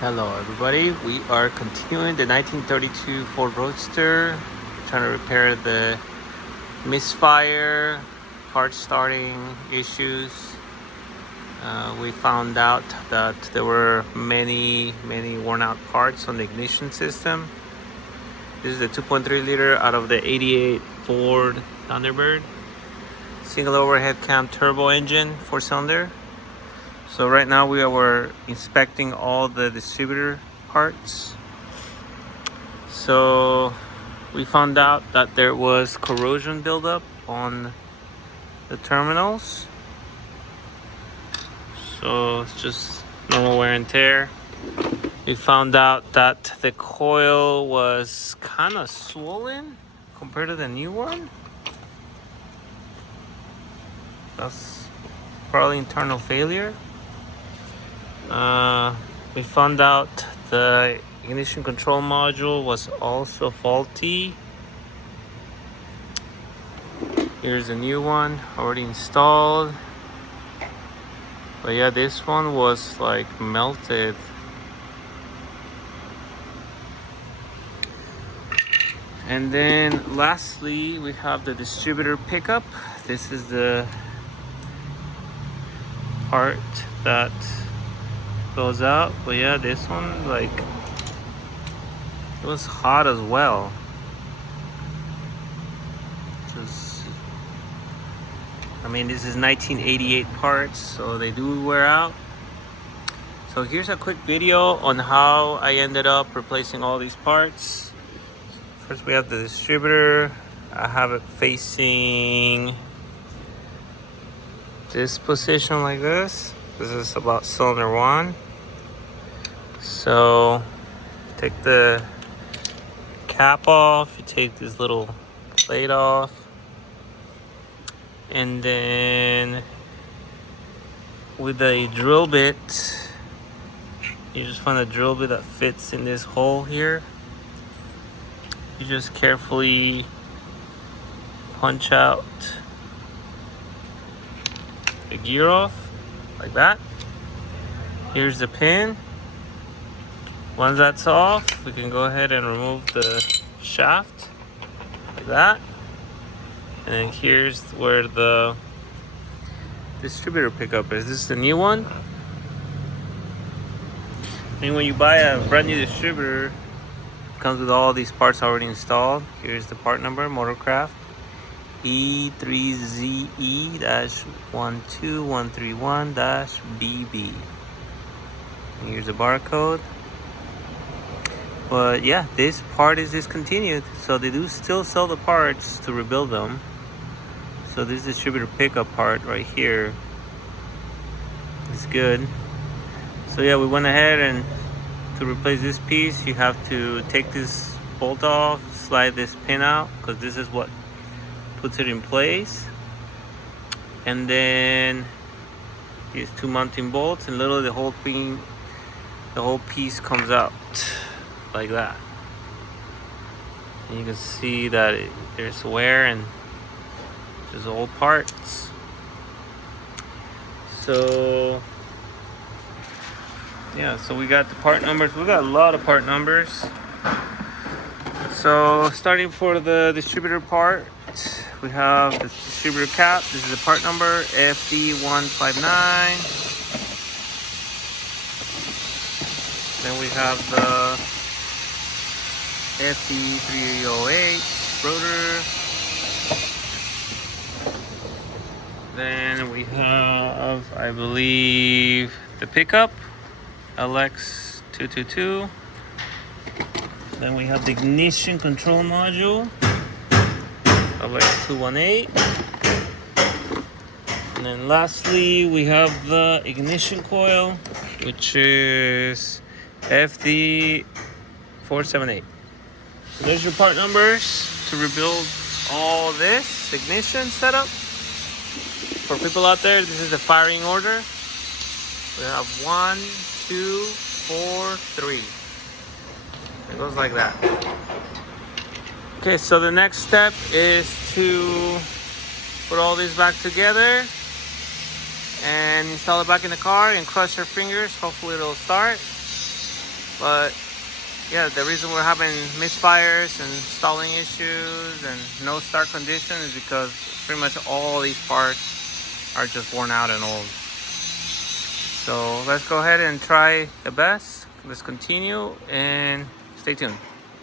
Hello everybody, we are continuing the 1932 Ford Roadster, trying to repair the misfire, hard starting issues. We found out that there were many worn out parts on the ignition system. This is the 2.3 liter out of the 88 Ford Thunderbird. Single overhead cam turbo engine, 4-cylinder. So right now we are inspecting all the distributor parts. So we found out that there was corrosion buildup on the terminals. So it's just normal wear and tear. We found out that the coil was kind of swollen compared to the new one. That's probably internal failure. We found out the ignition control module was also faulty. Here's a new one already installed. But yeah, this one was like melted. And then lastly, we have the distributor pickup. This is the part that goes out. But yeah, this one, like, it was hot as well. I mean, this is 1988 parts, so they do wear out. So here's a quick video on how I ended up replacing all these parts. First we have the distributor. I have it facing this position like this. This is about cylinder 1. So take the cap off, you take this little plate off, and then with a drill bit, you just find a drill bit that fits in this hole here. You just carefully punch out the gear off like that. Here's the pin. Once that's off, we can go ahead and remove the shaft like that. And then here's where the distributor pickup is. This is the new one. And when you buy a brand new distributor, it comes with all these parts already installed. Here's the part number, Motorcraft E3ZE-12131-BB. And here's a barcode. But yeah, this part is discontinued, so they do still sell the parts to rebuild them. So this distributor pickup part right here is good. So yeah, we went ahead, and to replace this piece, you have to take this bolt off, slide this pin out, because this is what puts it in place. And then these 2 mounting bolts, and literally the whole piece comes out like that. And you can see that there's wear and just old parts. So yeah, so we got the part numbers. We got a lot of part numbers. So starting for the distributor part, we have the distributor cap. This is the part number FD159. Then we have the FD308 rotor. Then we have, I believe, the pickup, LX222. Then we have the ignition control module, LX218. And then lastly, we have the ignition coil, which is FD478. So there's your part numbers to rebuild all this ignition setup. For people out there, this is the firing order. We have 1, 2, 4, 3. It goes like that. Okay, so the next step is to put all this back together and install it back in the car and cross your fingers. Hopefully it'll start. But yeah, the reason we're having misfires and stalling issues and no start condition is because pretty much all these parts are just worn out and old. So let's go ahead and try the best. Let's continue and stay tuned.